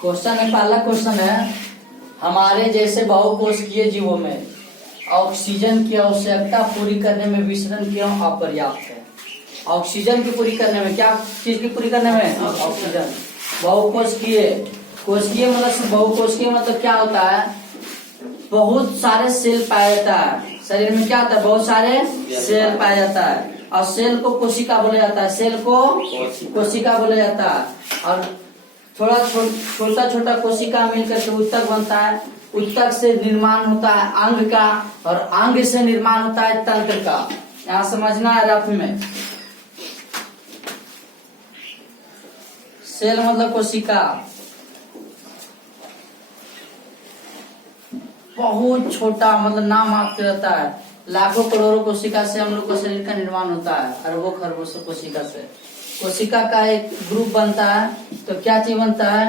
Question है, पहला question है, हमारे जैसे बहुकोशिकीय जीवों में ऑक्सीजन की आवश्यकता पूरी करने में विसरण क्यों अपर्याप्त है? ऑक्सीजन की पूरी करने में, क्या चीज की पूरी करने में? ऑक्सीजन। बहुकोशिकीय, कोशिकीय मतलब बहुकोशिकीय मतलब क्या होता है? बहुत सारे सेल पाया जाता है शरीर में। क्या होता है? बहुत सारे सेल पाया जाता है और सेल को कोशिका बोला जाता है। सेल को कोशिका बोला जाता है और थोड़ा छोटा छोटा कोशिका मिलकर के ऊतक बनता है। ऊतक से निर्माण होता है अंग का और अंग से निर्माण होता है तंत्र का। यहाँ समझना है रफ में। सेल मतलब कोशिका, बहुत छोटा मतलब नाम आपके रहता है। लाखों करोड़ों कोशिका से हम लोग का शरीर का निर्माण होता है, अरबों खरबों से कोशिका से। कोशिका का एक ग्रुप बनता है तो क्या चीज बनता है?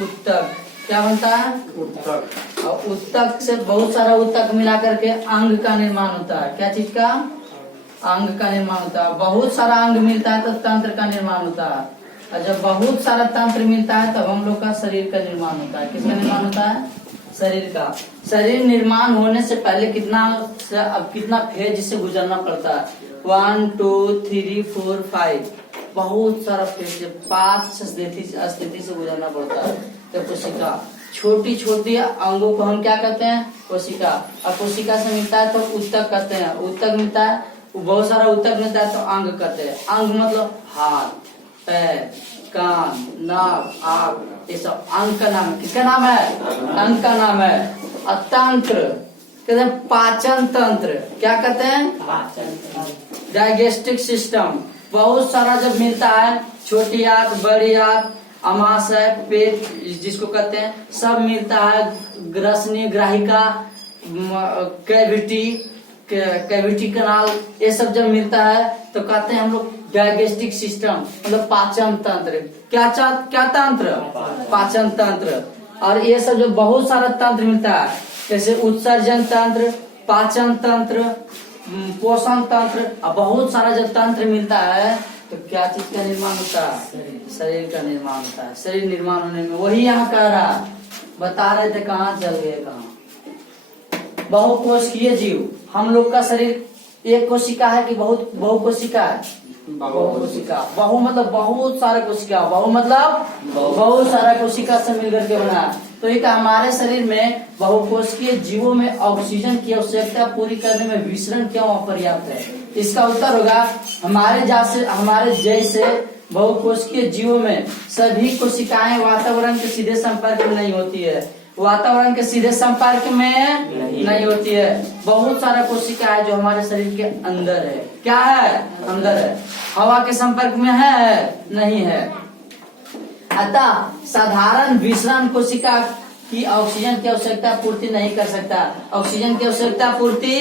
ऊतक। क्या बनता है? ऊतक। और ऊतक से बहुत सारा ऊतक मिला करके अंग का निर्माण होता है। क्या चीज का? अंग का निर्माण होता है। बहुत सारा अंग मिलता है तो तंत्र का निर्माण होता है और जब बहुत सारा तंत्र मिलता है तब हम लोग का शरीर का निर्माण होता है। किसका निर्माण होता है? शरीर का। शरीर निर्माण होने से पहले कितना फेज से गुजरना पड़ता है? 1 2 3 4 5 बहुत सारा फेज, 5 स्थिति से गुजरना पड़ता है। तो कोशिका, छोटी छोटी अंगों को हम क्या कहते हैं? कोशिका। और कोशिका से मिलता है तो ऊतक कहते हैं। ऊतक मिलता है, बहुत सारा ऊतक मिलता है तो अंग कहते हैं। अंग मतलब हाथ, पैर, कान, नाक, आँख, ये सब अंग का नाम है। किसका नाम है? अंग का नाम है। और तंत्र कहते हैं पाचन तंत्र। क्या कहते हैं? पाचन तंत्र। डाइजेस्टिक सिस्टम बहुत सारा जब मिलता है, छोटी आंत, बड़ी आंत, अमाशय, पेट जिसको कहते हैं, सब मिलता है। ग्रसनी, ग्राहिका, कैविटी कनाल, ये सब जब मिलता है तो कहते हैं हम लोग डाइजेस्टिक सिस्टम मतलब पाचन तंत्र। क्या तंत्र? पाचन तंत्र। और ये सब जो बहुत सारा तंत्र मिलता है जैसे उत्सर्जन तंत्र, पाचन तंत्र, पोषण तंत्र, और बहुत सारा जब तंत्र मिलता है तो क्या चीज का निर्माण होता है? शरीर का निर्माण होता है। शरीर निर्माण होने में वही यहाँ कह रहा, बता रहे थे, कहाँ चल गए कहाँ। बहुकोशिकीय जीव, हम लोग का शरीर एक कोशिका है कि बहुकोशिका है? बहुकोशिका। बहु मतलब बहुत सारे कोशिका, बहु मतलब बहुत सारा कोशिका से मिलकर के बना। तो एक हमारे शरीर में बहुकोशिकीय जीवों में ऑक्सीजन की आवश्यकता पूरी करने में विसरण क्यों अपर्याप्त है? इसका उत्तर होगा हमारे जैसे बहुकोशिकीय जीवों में सभी कोशिकाएं वातावरण के सीधे संपर्क में नहीं होती है। वातावरण के सीधे संपर्क में नहीं होती है। बहुत सारा कोशिका है जो हमारे शरीर के अंदर है। क्या है? अंदर है। हवा के संपर्क में है? नहीं है। अतः साधारण विसरण कोशिका की ऑक्सीजन की आवश्यकता पूर्ति नहीं कर सकता। ऑक्सीजन की आवश्यकता पूर्ति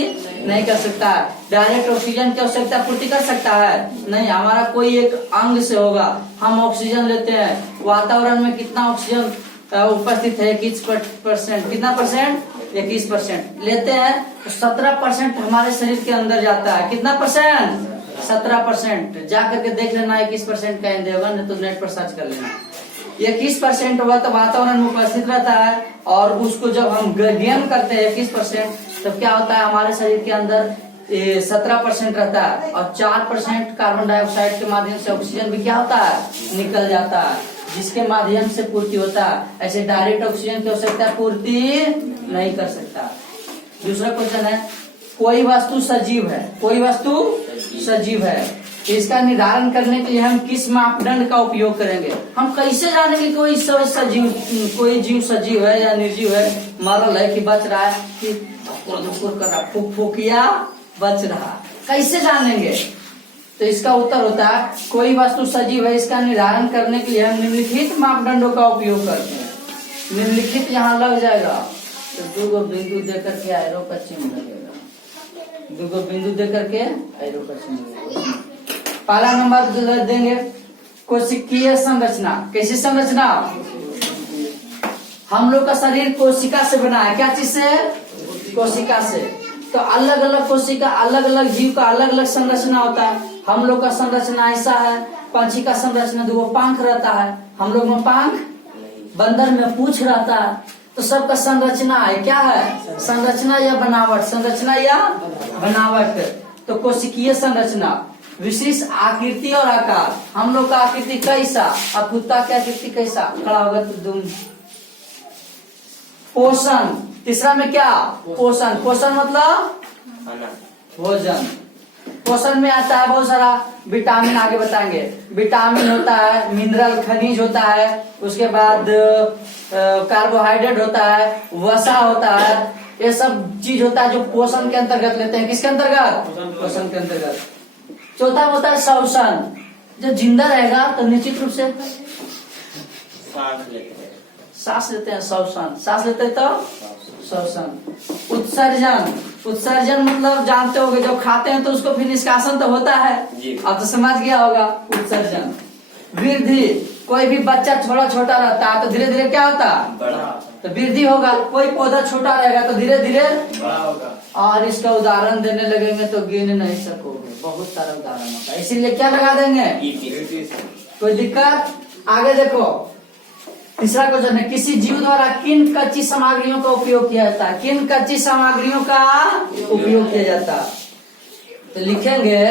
नहीं कर सकता। डायरेक्ट ऑक्सीजन की आवश्यकता पूर्ति कर सकता है? नहीं। हमारा कोई एक अंग से होगा, हम ऑक्सीजन लेते हैं। वातावरण में कितना ऑक्सीजन उपस्थित है? 21%। कितना परसेंट? 21% लेते हैं तो 17% हमारे शरीर के अंदर जाता है। कितना परसेंट? 17%। जाकर के देख लेना 21% का हिंदी होगा, नहीं तो नेट पर सर्च कर लेना। 21% होगा तो वातावरण में उपस्थित रहता है और उसको जब हम गेन करते हैं 21% तब क्या होता है? हमारे शरीर के अंदर 17% रहता है और 4% कार्बन डाइऑक्साइड के माध्यम से ऑक्सीजन भी क्या होता है? निकल जाता है, जिसके माध्यम से पूर्ति होता है। ऐसे डायरेक्ट ऑक्सीजन की आवश्यकता पूर्ति नहीं कर सकता। दूसरा क्वेश्चन है, कोई वस्तु सजीव है, कोई वस्तु सजीव है, इसका निर्धारण करने के लिए हम किस मापदंड का उपयोग करेंगे? हम कैसे जानेंगे कोई जीव सजीव है या निर्जीव है? मरल है कि बच रहा है कि धुकुर कर रहा, फुकिया बच रहा, कैसे जानेंगे? तो इसका उत्तर होता है कोई वस्तु सजीव है, इसका निर्धारण करने के लिए हम निम्नलिखित मापदंडों का उपयोग करते हैं। निम्नलिखित यहाँ लग जाएगा तो 2 बिंदु देकर के एरो का चिन्ह लगेगा। 2 बिंदु देकर के एरो का चिन्ह लगेगा। पहला नंबर देंगे कोशिकीय संरचना। कैसी संरचना? हम लोग का शरीर कोशिका से बना है। क्या चीज से? कोशिका से। तो अलग अलग कोशिका, अलग अलग जीव का अलग अलग संरचना होता है। हम लोग का संरचना ऐसा है, पंछी का संरचना 2 पंख रहता है, हम लोग में पंख बंदर में पूंछ रहता है, तो सबका संरचना है, क्या है? संरचना या बनावट, संरचना या बनावट। तो कोशिकीय संरचना, विशिष्ट आकृति और आकार। हम लोग का आकृति कैसा और कुत्ता की आकृति कैसा? खड़ा होगा तो तुम। पोषण, तीसरा में क्या? पोषण। पोषण मतलब भोजन। पोषण में आता है बहुत सारा विटामिन, आगे बताएंगे। विटामिन होता है, मिनरल खनिज होता है, उसके बाद कार्बोहाइड्रेट होता है, वसा होता है, ये सब चीज होता है जो पोषण के अंतर्गत लेते हैं। किसके अंतर्गत? पोषण के अंतर्गत। चौथा होता है श्वसन। जब जिंदा रहेगा तो निश्चित रूप से सांस लेते हैं, श्वसन। सांस लेते हैं तो श्वसन। उत्सर्जन, उत्सर्जन मतलब जानते होंगे, जब खाते हैं तो उसको फिर निष्कासन तो होता है, अब तो समझ गया होगा उत्सर्जन। वृद्धि, कोई भी बच्चा छोटा छोटा रहता है तो धीरे धीरे क्या होता है? बड़ा, तो वृद्धि होगा। कोई पौधा छोटा रहेगा तो धीरे धीरे बड़ा होगा। और इसका उदाहरण देने लगेंगे तो गिन नहीं सकोगे, बहुत सारा उदाहरण होता है, इसीलिए क्या लगा देंगे? कोई दिक्कत? आगे देखो, तीसरा क्वेश्चन है, किसी जीव द्वारा किन कच्ची सामग्रियों का उपयोग किया जाता है? किन कच्ची सामग्रियों का उपयोग किया जाता है? तो लिखेंगे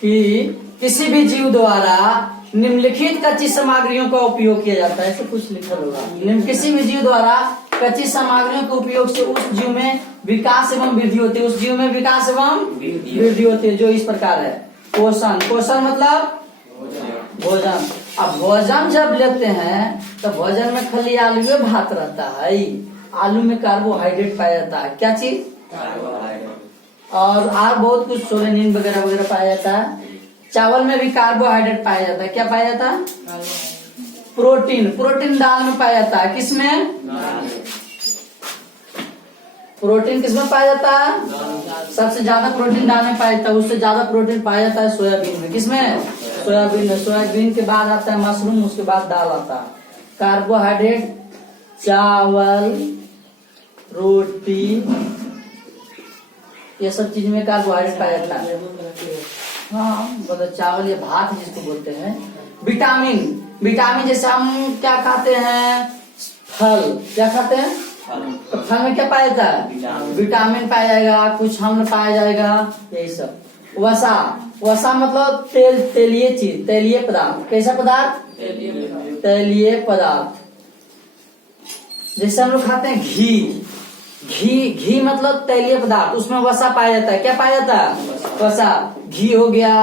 कि किसी भी जीव द्वारा निम्नलिखित कच्ची सामग्रियों का उपयोग किया जाता है, ऐसे कुछ लिखा होगा। किसी भी जीव द्वारा कच्ची सामग्रियों के उपयोग से उस जीव में विकास एवं वृद्धि होती है, उस जीव में विकास एवं वृद्धि होती है, जो इस प्रकार है। पोषण, पोषण मतलब भोजन। अब भोजन जब लेते हैं तो भोजन में खाली आलू में भात रहता है, आलू में कार्बोहाइड्रेट पाया जाता है। क्या चीज? कार्बोहाइड्रेट। और बहुत कुछ सोलेनिन वगैरह वगैरह पाया जाता है। चावल में भी कार्बोहाइड्रेट पाया जाता है। क्या पाया जाता है? प्रोटीन, प्रोटीन दाल में पाया जाता है। किसमें? प्रोटीन किसमें पाया जाता है? सबसे ज्यादा प्रोटीन दाल में पाया जाता है, उससे ज्यादा प्रोटीन पाया जाता है सोयाबीन में। किसमें? सोयाबीन में। सोयाबीन के बाद आता है मशरूम, उसके बाद दाल आता है। कार्बोहाइड्रेट चावल, रोटी, ये सब चीज में कार्बोहाइड्रेट पाया जाता है। हाँ, मतलब चावल, ये भात जिसको बोलते हैं। विटामिन, विटामिन जैसे हम क्या खाते हैं? फल। क्या खाते हैं? तो फल में क्या पाया जाता है? विटामिन पाया जाएगा, कुछ अम्ल पाया जाएगा, यही सब। वसा, वसा मतलब तेल, तेलीय चीज, तेलीय पदार्थ। कैसा पदार्थ? तेलीय पदार्थ। जैसे हम लोग खाते हैं घी, घी, घी मतलब तेलीय पदार्थ, उसमें वसा पाया जाता है। क्या पाया जाता है? वसा। घी हो गया,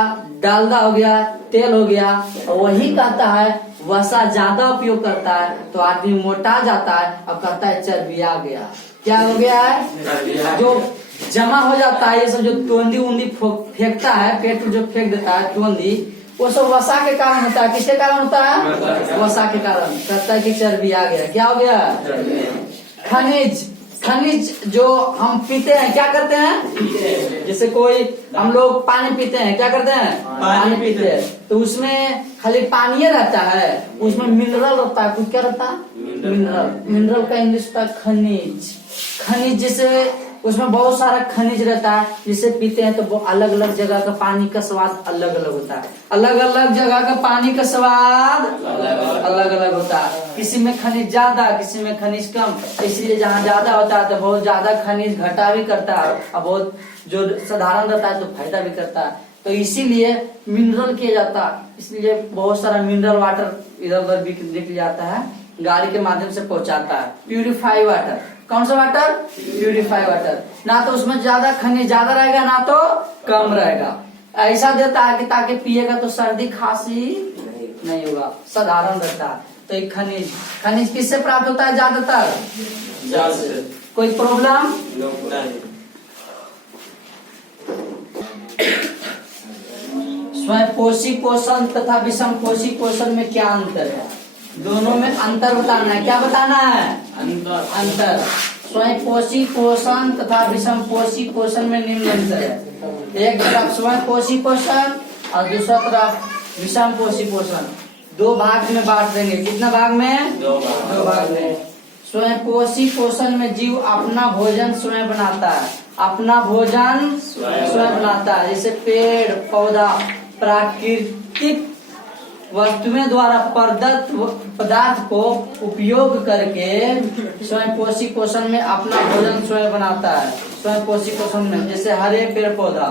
डालडा हो गया, तेल हो गया। और वही कहता है वसा ज्यादा उपयोग करता है तो आदमी मोटा जाता है, और कहता है चर्बी आ गया। क्या हो गया है? जो जमा हो जाता है, ये सब जो तोंदी उंदी फेंकता है, पेट जो फेंक देता है तोंदी, वो सब वसा के कारण होता है। किसके कारण होता है? वसा के कारण। कहता है कि चर्बी आ गया। क्या हो गया? खनिज, खनिज जो हम पीते हैं, क्या करते हैं? जैसे कोई हम लोग पानी पीते हैं, क्या करते हैं? पानी पीते हैं, तो उसमें खाली पानी रहता है, उसमें मिनरल होता है। कुछ क्या रहता है? मिनरल। मिनरल का इंग्लिश होता है खनिज। खनिज जैसे उसमें बहुत सारा खनिज रहता है, जिसे पीते हैं तो वो अलग अलग जगह का पानी का स्वाद अलग अलग होता है। अलग अलग जगह का पानी का स्वाद अलग अलग होता है। किसी में खनिज ज्यादा, किसी में खनिज कम, इसलिए जहाँ ज्यादा होता है तो बहुत ज्यादा खनिज घटा भी करता है, और बहुत जो साधारण रहता है तो फायदा भी करता है। तो इसीलिए मिनरल किया जाता है, इसलिए बहुत सारा मिनरल वाटर इधर उधर भी निकल जाता है, गाड़ी के माध्यम से पहुंचाता है। प्यूरिफाई वाटर, कौन सा वाटर? Purify water. ना तो उसमें ज्यादा खनिज ज्यादा रहेगा, ना तो कम रहेगा। ऐसा देता है कि ताकि पिएगा तो सर्दी खांसी नहीं होगा, साधारण रहता है। तो एक खनिज, खनिज किससे प्राप्त होता है? ज्यादातर जल से। कोई प्रॉब्लम? स्वयंपोषी पोषण तथा विषमपोषी पोषण में क्या अंतर है? दोनों में अंतर बताना है। क्या बताना है? अंतर। स्वयंपोषी पोषण तथा विषमपोषी पोषण में निम्न अंतर है। एक तरफ स्वयंपोषी पोषण और दूसरा तरफ विषमपोषी पोषण। दो भाग में बांट देंगे। कितना भाग में? दो भाग में। स्वयंपोषी पोषण में जीव अपना भोजन स्वयं बनाता है, अपना भोजन स्वयं बनाता है। जैसे पेड़ पौधा प्राकृतिक वस्तुएं द्वारा प्रदत्त पदार्थ को उपयोग करके स्वयं पोषी पोषण में अपना भोजन स्वयं बनाता है। स्वयं पोषी पोषण में जैसे हरे पेड़ पौधा।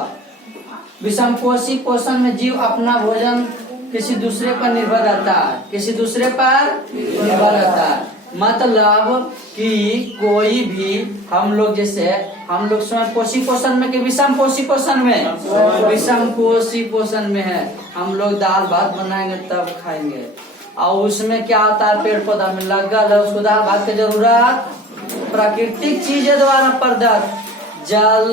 विषम पोषी पोषण में जीव अपना भोजन किसी दूसरे पर निर्भर रहता है, किसी दूसरे पर निर्भर रहता है। मतलब कि कोई भी हम लोग जैसे हम लोग स्वयं पोषी पोषण में कि विषम पोषी पोषण में, विषम पोषी पोषण में है। हम लोग दाल भात बनाएंगे तब खाएंगे, और उसमें क्या होता है, पेड़ पौधा में लगा है उसको दाल भात की जरूरत प्राकृतिक चीजें द्वारा प्रदत्त जल,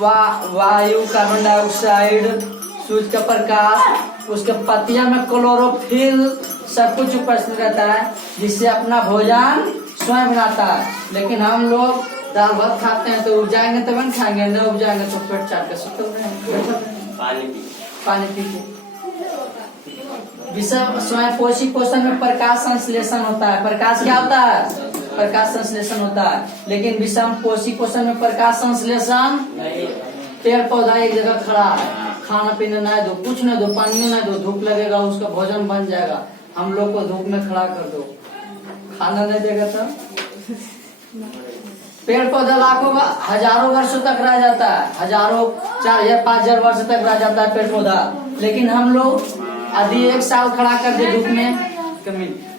वायु, कार्बन डाइऑक्साइड, सूर्य का प्रकाश, उसके पत्तियां में क्लोरोफिल सब कुछ उपस्थित रहता है, जिससे अपना भोजन स्वयं बनाता है। लेकिन हम लोग दाल भात खाते हैं तो उपजाएंगे तब न खाएंगे, न उपजाएंगे तो पेट चाट के सुते रहेंगे पानी पी के। विषम स्वयं पोषी पोषण में प्रकाश संश्लेषण होता है। प्रकाश क्या होता है? प्रकाश संश्लेषण होता है। लेकिन विषम पोषी पोषण में प्रकाश संश्लेषण, पेड़ पौधा एक जगह खड़ा है, खाना पीना नहीं दो, कुछ नहीं दो, पानी नहीं दो, धूप लगेगा उसका भोजन बन जाएगा। हम लोग को धूप में खड़ा कर दो, खाना नहीं देगा तो पेड़ पौधा लाखों हजारों वर्षों तक रह जाता है, हजारों 4000 5000 वर्ष तक रह जाता है पेड़ पौधा। लेकिन हम लोग यदि 1 साल खड़ा कर दे धूप में,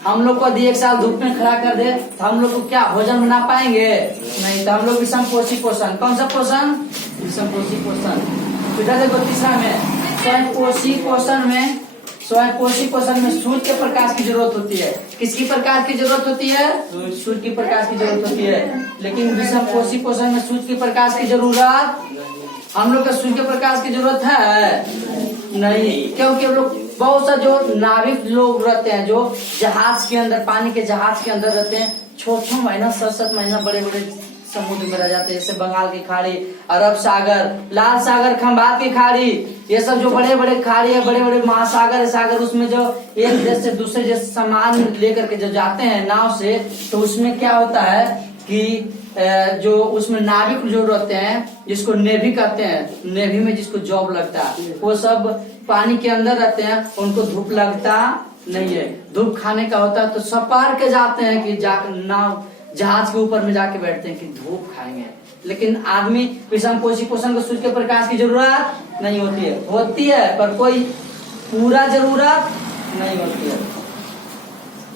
हम लोग को यदि 1 साल धूप में खड़ा कर दे तो हम लोग को क्या भोजन बना पाएंगे? नहीं। तो हम लोग विषम पोषी पोषण, कौन सा पोषण? विषम पोषी पोषण। इधर देखो तीसरा में स्वयं पोषी पोषण में, स्वयं पोषी पोषण में सूर्य के प्रकाश की जरूरत होती है। किसकी प्रकाश की जरूरत होती है? सूर्य की प्रकाश की जरूरत होती है। लेकिन विषम पोषी पोषण में सूर्य की प्रकाश की जरूरत, हम लोग को सूर्य के प्रकाश की जरूरत है नहीं, क्योंकि हम लोग बहुत सा जो नाविक लोग रहते हैं, जो जहाज के अंदर, पानी के जहाज के अंदर रहते हैं, 6-6 महीना 7-7 महीना बड़े बड़े समुद्र में रह जाते हैं, जैसे बंगाल की खाड़ी, अरब सागर, लाल सागर, खंबात की खाड़ी, ये सब जो बड़े बड़े खाड़ी है, बड़े बड़े महासागर है, सागर, उसमें जो एक देश से दूसरे देश सामान लेकर के जो जाते हैं नाव से, तो उसमें क्या होता है कि जो उसमें नाविक जो रहते हैं, जिसको नेवी कहते हैं, नेवी में जिसको जॉब लगता है, वो सब पानी के अंदर रहते हैं, उनको धूप लगता नहीं है। धूप खाने का होता है तो सपार के जाते हैं कि नाव जहाज के ऊपर में जाके बैठते हैं कि धूप खाएंगे। लेकिन आदमी विषम पोषी पोषण को सूर्य के प्रकाश की जरूरत नहीं होती है, पर कोई पूरा जरूरत नहीं होती है।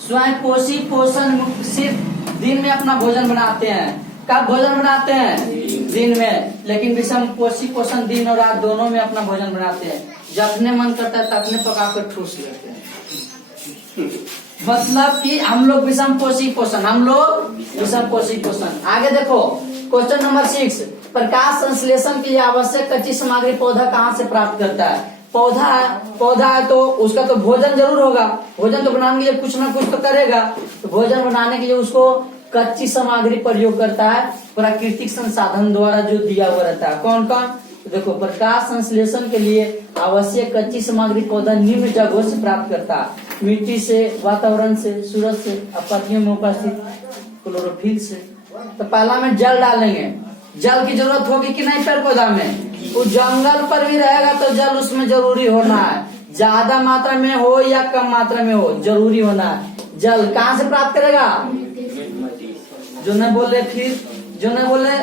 स्वयं पोषी पोषण सिर्फ दिन में अपना भोजन बनाते हैं। कब भोजन बनाते हैं? दिन में। लेकिन विषम पोषी पोषण दिन और रात दोनों में अपना भोजन बनाते हैं। जब मन करता है तब पका कर ठूस लेते हैं। मतलब कि हम लोग विषम पोषी पोषण, हम लोग विषम पोषी पोषण। आगे देखो क्वेश्चन नंबर 6, प्रकाश संश्लेषण के लिए आवश्यक कच्ची सामग्री पौधा कहाँ से प्राप्त करता है? पौधा है तो उसका तो भोजन जरूर होगा, भोजन तो बनाने के लिए कुछ ना कुछ तो करेगा, तो भोजन बनाने के लिए उसको कच्ची सामग्री प्रयोग करता है, प्राकृतिक संसाधन द्वारा जो दिया हुआ रहता है। कौन कौन? देखो, प्रकाश संश्लेषण के लिए आवश्यक कच्ची सामग्री पौधा निम्न जगहों से प्राप्त करता है: मिट्टी से, वातावरण से, सूरज से, पत्तियों में उपस्थित क्लोरोफिल से। तो पहला में जल डालेंगे। जल की जरूरत होगी कि नहीं पेड़ पौधा में? वो जंगल पर भी रहेगा तो जल उसमें जरूरी होना है, ज्यादा मात्रा में हो या कम मात्रा में हो, जरूरी होना है। जल कहाँ से प्राप्त करेगा? जो न बोले फिर, जो न बोले,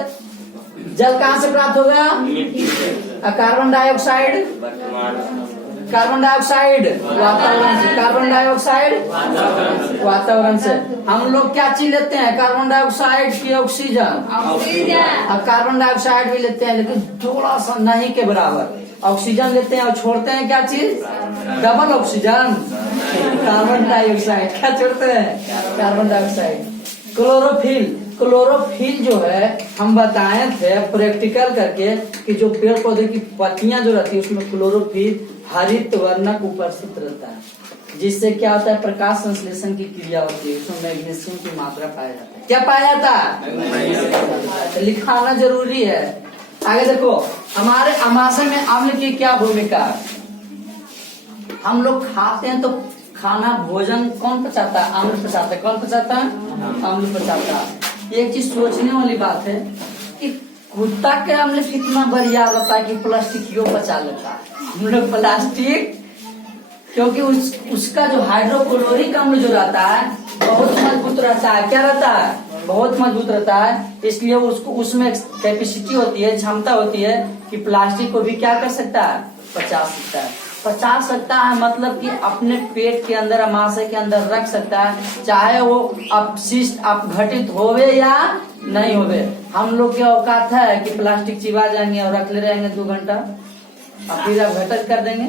जल कहाँ से प्राप्त होगा? कार्बन डाइऑक्साइड, कार्बन डाइऑक्साइड वातावरण से, कार्बन डाइऑक्साइड वातावरण से। हम लोग क्या चीज लेते हैं? कार्बन डाइऑक्साइड की ऑक्सीजन, अब कार्बन डाइऑक्साइड भी लेते हैं, लेकिन थोड़ा सा नहीं के बराबर। ऑक्सीजन लेते हैं और छोड़ते हैं क्या चीज? Double oxygen, carbon dioxide. क्या छोड़ते हैं? Carbon dioxide. क्लोरोफिल, क्लोरोफिल जो है हम बताए थे प्रैक्टिकल करके कि जो पेड़ पौधे की पत्तियां जो रहती है उसमें क्लोरोफिल हरित वर्णक उपस्थित रहता है, जिससे क्या होता है? प्रकाश संश्लेषण की क्रिया होती है, उसमें मैग्नीशियम की मात्रा पाया जाता है। क्या पाया जाता है? लिखाना जरूरी है। आगे देखो, हमारे आमाशय में अम्ल की क्या भूमिका है? हम लोग खाते हैं तो खाना भोजन कौन पचाता है? अम्ल पचाता है। कौन पचाता है? अम्ल पचाता है। एक चीज सोचने वाली बात है कि कुत्ता के अम्ल कितना बढ़िया रहता है कि प्लास्टिक क्यों पचा लेता है। हम लोग प्लास्टिक क्योंकि उसका जो हाइड्रोक्लोरिक अम्ल जो रहता है बहुत मजबूत रहता है। क्या रहता है? बहुत मजबूत रहता है। इसलिए उसको उसमें कैपेसिटी होती है, क्षमता होती है कि प्लास्टिक को भी क्या कर सकता है? पचा सकता है। मतलब कि अपने पेट के अंदर, अमाशय के अंदर रख सकता है, चाहे वो अपशिष्ट अपघटित होवे या नहीं होवे। हम लोग की औकात है कि प्लास्टिक चिबा जाएंगे और रख ले रहेंगे 2 घंटा, अब फिर अपघटित कर देंगे?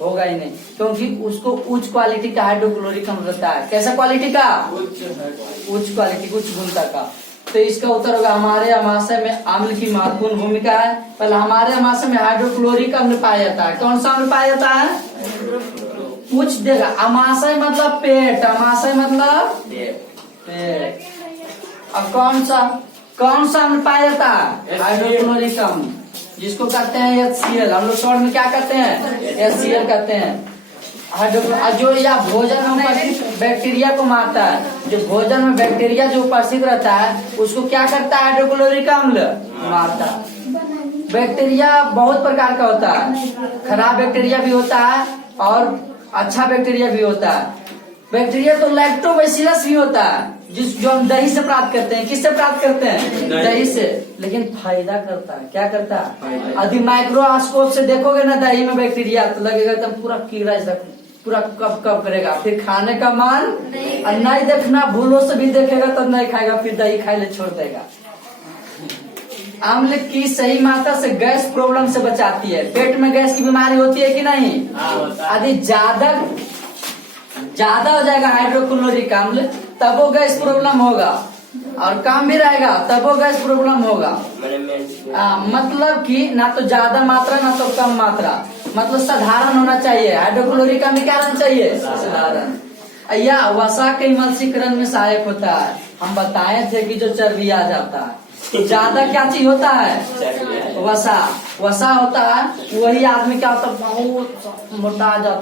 होगा ही नहीं, क्योंकि उसको उच्च क्वालिटी का हाइड्रोक्लोरिक अम्ल रहता है। कैसा क्वालिटी का? उच्च क्वालिटी, उच्च गुणता का। तो इसका उत्तर होगा हमारे अमाशय में अम्ल की महत्वपूर्ण भूमिका है। पहले हमारे अमाशय में हाइड्रोक्लोरिक अम्ल पाया जाता है। कौन सा अम्ल पाया जाता है? उच्च देगा। अमाशय मतलब पेट, अमाशय मतलब पेट। अब कौन सा अम्ल पाया जाता है? हाइड्रोक्लोरिक अम्ल, जिसको कहते हैं HCl। हम लोग शॉर्ट में क्या कहते हैं? HCl कहते हैं। जो या भोजन में बैक्टीरिया को मारता है, जो भोजन में बैक्टीरिया जो उपस्थित रहता है उसको क्या करता है? हाइड्रोक्लोरिक अम्ल मारता है। बैक्टीरिया बहुत प्रकार का होता है, खराब बैक्टीरिया भी होता है और अच्छा बैक्टीरिया भी होता है। बैक्टीरिया तो लैक्टोबैसिलस भी होता है, जो हम दही से प्राप्त करते हैं। किससे प्राप्त करते हैं? दही से। लेकिन फायदा करता है। क्या करता है? यदि माइक्रोस्कोप से देखोगे ना दही में बैक्टीरिया, तो लगेगा एकदम पूरा कीड़ा जैसा, पूरा कब करेगा, फिर खाने का मन और नहीं देखना, भूलों से भी देखेगा तो नहीं खाएगा, फिर दही खाए ले छोड़ देगा। अम्ल की सही मात्रा से गैस प्रॉब्लम से बचाती है। पेट में गैस की बीमारी होती है कि नहीं? यदि ज्यादा हो जाएगा हाइड्रोक्लोरिक अम्ल तब वो गैस प्रॉब्लम होगा, और कम भी रहेगा तब वो गैस प्रॉब्लम होगा। मतलब कि ना तो ज्यादा मात्रा ना तो कम मात्रा, मतलब साधारण होना चाहिए। हाइड्रोक्लोरिक अम्ल क्या रहना चाहिए? साधारण। या वसा के मलसीकरण में सहायक होता है। हम बताए थे कि जो चर्बी आ जाता है, ज्यादा क्या चीज होता है? वसा होता है। वही आदमी क्या होता है? बहुत मोटा आ जाता है।